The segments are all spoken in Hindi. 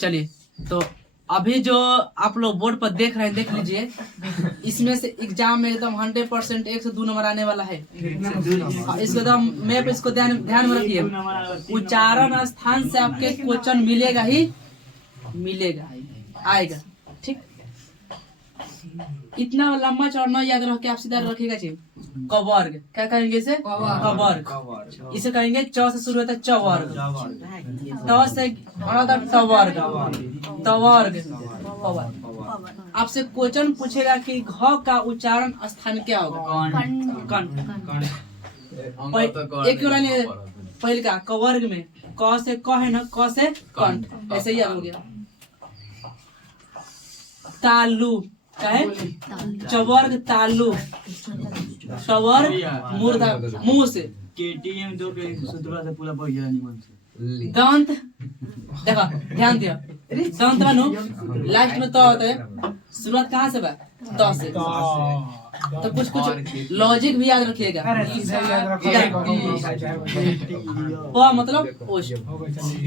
चलिए, तो अभी जो आप लोग बोर्ड पर देख रहे हैं, देख लीजिए, इसमें से एग्जाम में एकदम 100% 1 से 2 नंबर आने वाला है। इसको एकदम मैप, इसको ध्यान में रखिए। उच्चारण स्थान से आपके क्वेश्चन मिलेगा ही मिलेगा, आएगा। ठीक, इतना लंबा चौड़ा न याद रख के आप सीधा रखिएगा। कवर्ग क्या कहेंगे इसे? कवर्ग। इसे कहेंगे च से शुरू होता है चवर्ग, त से टवर्ग, तवर्ग, पवर्ग। आपसे क्वेश्चन पूछेगा कि घ का उच्चारण स्थान क्या होगा? कंठ। एक लाइन पहले का कवर्ग में क से क है ना, क से कंठ, ऐसे ही याद हो गया। तालु क्या है? चवर्ग तालु, चवर्ग मूर्धा मुंह से। केटीएम दो पे सूत्र से पूरा पढ़ गया निमन से। दंत, देखो ध्यान दिया, दंत बनो लास्ट में तो होता है, शुरुआत कहाँ से बा? त से। तो कुछ लॉजिक भी याद रखिएगा। प मतलब ओष्ठ,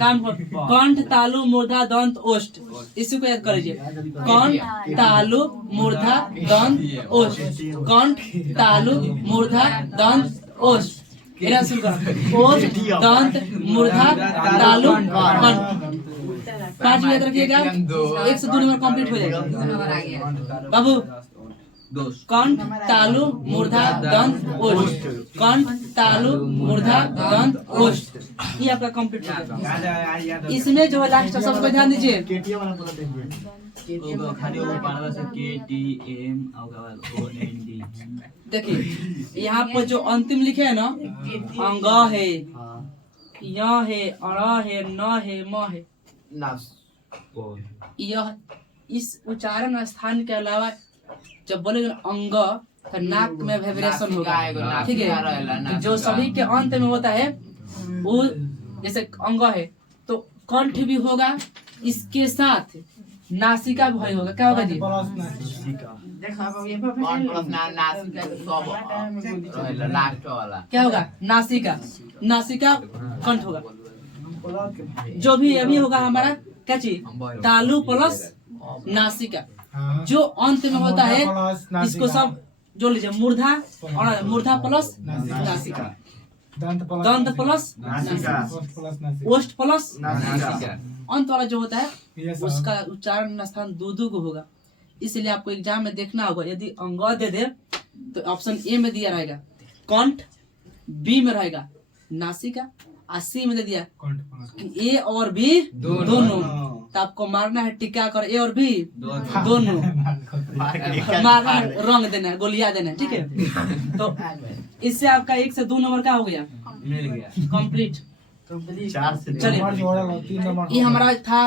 काम कंठ तालु मूर्धा दंत ओष्ठ, इसी को याद कर लीजिए। कंठ तालु मूर्धा दंत ओष्ठ, कंठ तालु मूर्धा दंत ओष्ठ। शुरू करो, ओष्ठ दंत मूर्धा तालु कंठ। 5 याद रखिएगा, 1 से 2 नंबर कंप्लीट हो जाएगा बाबू। कंठ तालु मूर्धा दंत ओष्ठ, कंठ तालु मूर्धा दंत ओष्ठ, ये आपका कंप्लीट हो जाएगा। इसमें जो है लास्ट सबको ध्यान दीजिए। देखिए यहाँ पर जो अंतिम लिखे है ना, अंग है, य है, अण है, न है, म है, यह इस उच्चारण स्थान के अलावा जब बोलेंगे अंग तो नाक में वाइब्रेशन होगा। ठीक है, जो सभी के अंत में होता है वो, जैसे अंग है तो कंठ भी होगा, इसके साथ नासिका भी होगा। क्या होगा जी? क्या होगा? नासिका, नासिका कंठ होगा। जो भी अभी होगा हमारा क्या चीज? तालु प्लस नासिका, जो अंत में होता है इसको सब जोड़ लीजिए। मूर्धा और मूर्धा प्लस नासिका, दंत प्लस नासिका, ओष्ठ प्लस नासिका, अंत वाला जो होता है उसका उच्चारण स्थान दो को होगा। इसलिए आपको एग्जाम में देखना होगा। यदि अंग दे दे तो ऑप्शन ए में दिया रहेगा कंठ, बी में रहेगा नासिका, और सी में दे दिया कि ए और बी दोनों। तो आपको मारना है टिका कर ए और बी दोनों, मारना है, रंग देना है, गोलियां देना है। ठीक है, तो इससे आपका 1 से 2 नंबर का हो गया, मिल गया कंप्लीट। 4 से। चलिए, ये हमारा था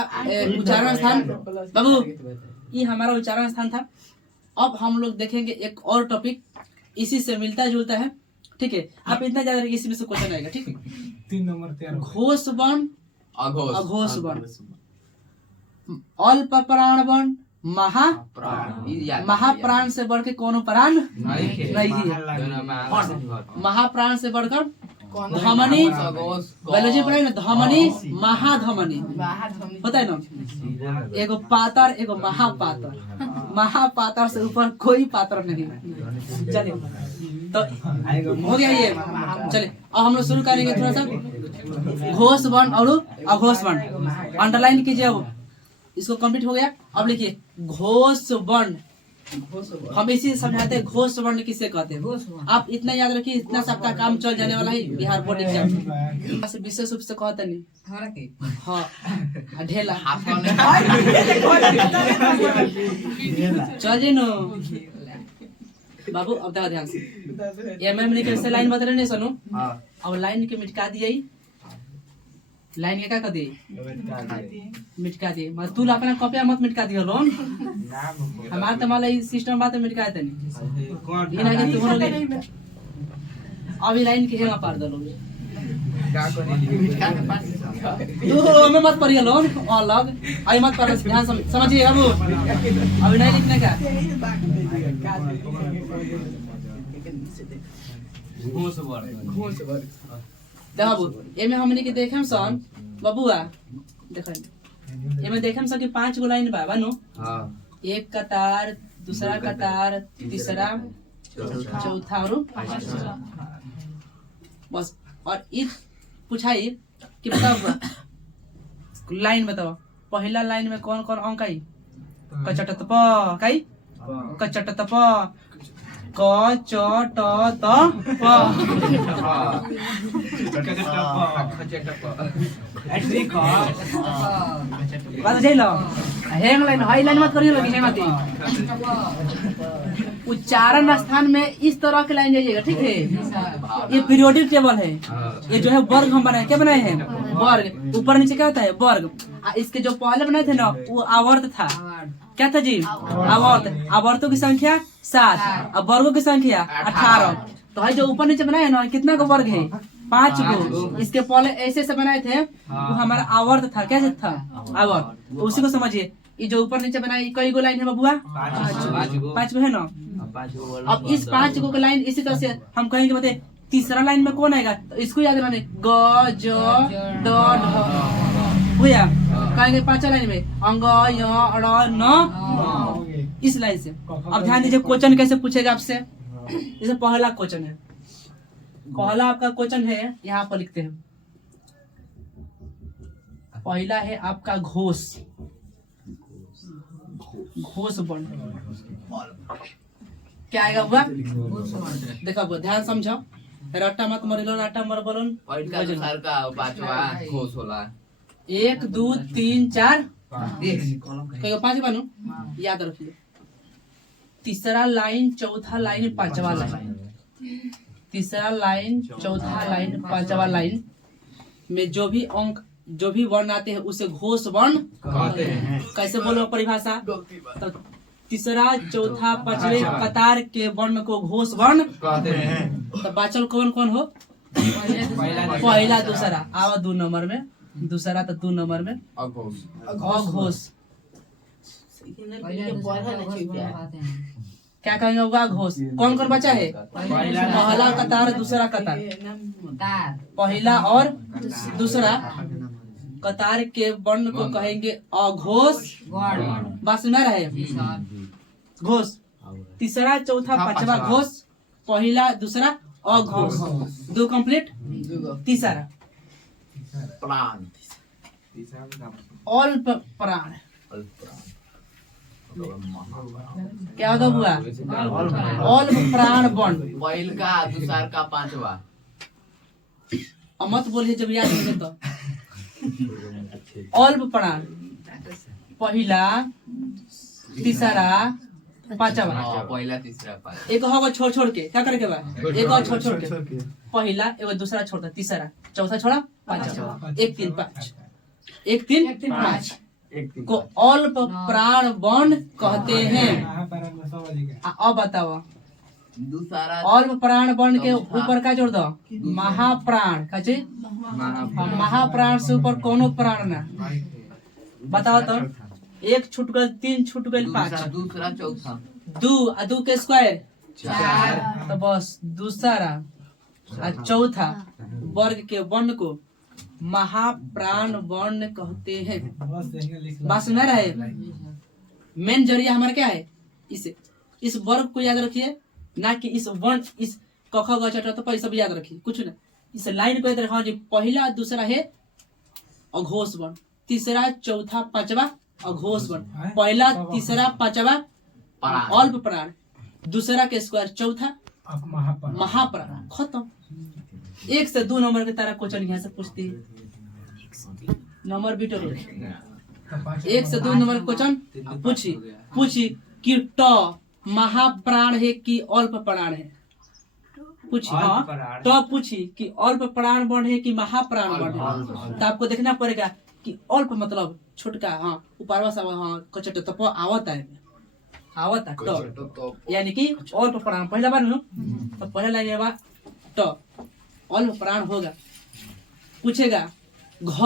उच्चारण स्थान बाबू, ये हमारा उच्चारण स्थान था। अब हम लोग देखेंगे एक और टॉपिक, इसी से मिलता जुलता है। ठीक है, आप इतना ज्यादा इसी में से क्वेश्चन आएगा। ठीक है, 3 नंबर घोष वर्ण, अघोष वर्ण, अल्प प्राण वर्ण, महाप्राण से बढ़ के कोनो प्राण नहीं है। महाप्राण से बढ़कर धमनी, बायोलॉजी पढ़ाई ना, धमनी महाधमनी होता है ना, एगो पातर एगो महापातर, महापातर से ऊपर कोई पातर नहीं। चलिए, तो हो गया ये। चलिए, अब हम लोग शुरू करेंगे थोड़ा सा घोष वर्ण और अघोष वर्ण। अंडरलाइन कीजिए, अब इसको कंप्लीट हो गया। अब लिखिए घोष वर्ण, हम इसी समझाते हैं घोष वर्ण किसे कहते हैं। आप इतना याद रखिए, इतना सबका काम चल जाने वाला है बिहार बोर्ड एग्जाम से। विशेष रूप से कहते नहीं, हाँ ढेला चल नो बाबू। अब देखो ध्यान से, एमएम लिखे से लाइन बता रहे नहीं सुनो। अब लाइन के मिटका दिए, लाइन के क्या कर दिए? मिटका दिए। मतलब तू अपना कॉपी मत मिटका दियो लोन, हमारे तो वाला सिस्टम बात मिटका देते नहीं। इना के तुम्हारे अभी लाइन के हेमा पार दो लोग, तू हमें मत पढ़िए लोन अलग, अभी मत पढ़, ध्यान समझिए। अब अभी नहीं लिखने का। देखो एमे हमने के देखे सन बबुआ, देखो एमे देखे हम सब कि 5 गो लाइन बा बानो। हां एक कतार, दूसरा कतार, तीसरा, चौथा और पांचवा। बस और ये पूछाई कि बताओ लाइन बताओ पहला लाइन में कौन कौन अंक आई? कचट प काई कचट प क च ट त प बात जाइलो हेंग लाइन हाई लाइन मत करियो लगी हेंगती। उच्चारण स्थान में इस तरह के लाइन जाइएगा, ठीक है। ये पीरियोडिक टेबल है, ये जो है वर्ग हम बनाए, क्या बनाए हैं? वर्ग। ऊपर नीचे क्या होता है? वर्ग। इसके जो पहले बनाए थे ना वो आवर्त था। क्या था जी? आवर्त। आवर्तों की संख्या 7 और वर्गों की संख्या 18। तो है जो ऊपर नीचे बनाए ना कितना का वर्ग है? 5 गो। इसके पहले ऐसे से बनाए थे वो हमारा आवर्त था। कैसे था? आवर्त। तो उसी को समझिए। ये जो ऊपर नीचे बनाए कई गो लाइन है बबुआ? 5 गो है ना। अब इस 5 गो का लाइन इसी तरह से हम कहेंगे बताए तीसरा लाइन में कौन आएगा? तो इसको याद रखना ग ज ड ढ भैया कहेंगे 5वां लाइन में अंग य ड़ न इस लाइन से। अब ध्यान दीजिए क्वेश्चन कैसे पूछेगा आपसे। जैसे पहला क्वेश्चन है, पहला आपका क्वेश्चन है यहाँ पर लिखते हैं। पहला है आपका घोष। घोष वर्ण क्या आएगा हुआ? देखो ध्यान समझो, रट्टा मत मरिलो, रट्टा मर बोलो। पहला दूसरा का पांचवा घोष होला। 1 2 3 4 कई 5 बानो याद रखिए। तीसरा लाइन, चौथा लाइन, पांचवा लाइन। तीसरा लाइन, चौथा लाइन, पांचवा लाइन में जो भी अंक जो भी वर्ण आते हैं उसे घोष वर्ण कहते हैं। कैसे बोलो परिभाषा? तो तीसरा, चौथा, पांचवे कतार के वर्ण को घोष वर्ण कहते हैं। तो बाचल कौन कौन हो? पहला दूसरा आवा 2 नंबर में, दूसरा तो 2 नंबर में अघोष। क्या कहेंगे होगा? घोष। कौन कौन बचा है? पहला कतार, दूसरा कतार। पहला और दूसरा कतार के वर्ण को कहेंगे अघोष। बात सुना रहे? घोष। तीसरा, चौथा, पांचवा घोष। पहला, दूसरा अघोष। 2 कंप्लीट। तीसरा प्राण। अल्प प्राण। क्या होगा बुआ? अल्प प्राण वर्ण। पहल का दूसरा का पांचवा। मत बोलिए जब याद होगा तो। अल्प प्राण पहला, तीसरा, पांचवा। पहला तीसरा पांचवा। एक होगा छोड़ छोड़ के क्या करके बा? एक और छोड़ छोड़ के पहला, एक दूसरा छोड़ा, तीसरा, चौथा छोड़ा, पांचवा। 1 3 5 1 3 5 को अल्प प्राण वर्ण कहते हैं। अब बताओ दूसरा अल्प प्राण वर्ण के ऊपर का जोड़ दो? महाप्राण। का चीज? महाप्राण से ऊपर कोनो प्राण ना। बताओ तो 1 छूट गल, 3 छूट गल, 5। दूसरा चौथा 2 के स्क्वायर 4। तो बस दूसरा और चौथा वर्ग के वर्ण को महाप्राण वर्ण कहते हैं। बात सुना रहे? मेन जरिया हमारा क्या है? इस वर्ग को याद रखिए, ना कि इस वर्ण, इस क ख ग छ तो सब याद रखिए, कुछ ना। इस लाइन को याद रखा जी। पहला दूसरा है अघोष वर्ण, तीसरा, चौथा, पांचवा अघोष वर्ण। पहला, तीसरा, पांचवा अल्प प्राण, दूसरा के स्क्वायर, चौथा महाप्राण। खत्म। 1 से 2 नंबर के तारा क्वेश्चन यहाँ से पूछती है। नंबर बीटो 1 से 2 नंबर क्वेश्चन पूछी कि ट महाप्राण है कि अल्प प्राण है? पूछी। हाँ तो पूछी कि अल्प प्राण वर्ण है कि महाप्राण वर्ण है? तो आपको देखना पड़ेगा कि अल्प मतलब छोटका, हाँ ऊपर सा, हाँ कचट तप आवता है, आवता ट यानी कि अल्प प्राण। पहला बार तो पहला लाइन ट अल्प प्राण होगा। पूछेगा घ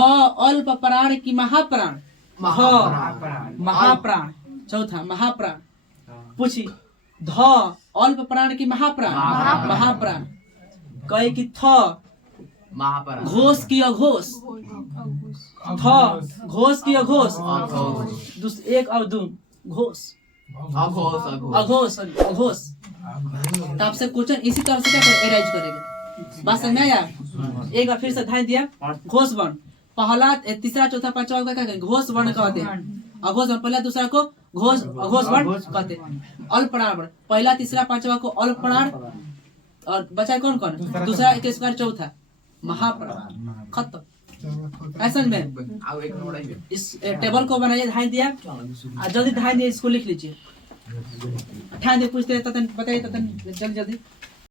अल्प प्राण की महाप्राण? महाप्राण। चौथा महाप्राण। पूछी ध अल्प प्राण की महाप्राण? महाप्राण। कहे कि थ महाप्राण। घोष की अघोष? थ घोष की अघोष अघोष एक और दो घोष अघोष अघोष अघोष। तो आपसे क्वेश्चन इसी तरह से क्या एराइज करेगा, बात समझ में आया। एक बार फिर से ध्यान दिया, घोष वर्ण पहला तीसरा चौथा पांचवा का क्या कहेंगे, घोष वर्ण कहते हैं। अघोष वर्ण पहला दूसरा को घोष अघोष वर्ण कहते हैं। अल्पप्राण वर्ण पहला तीसरा पांचवा को अल्पप्राण, और बचा कौन कौन, दूसरा एक स्क्वायर चौथा महाप्राण। खत्म। ऐसा में आओ एक नंबर आई इस टेबल को बनाइए, ध्यान दिया, जल्दी ध्यान दिया, इसको लिख लीजिए। ध्यान दिए, पूछते हैं ततन बताइए, ततन जल्दी जल्दी।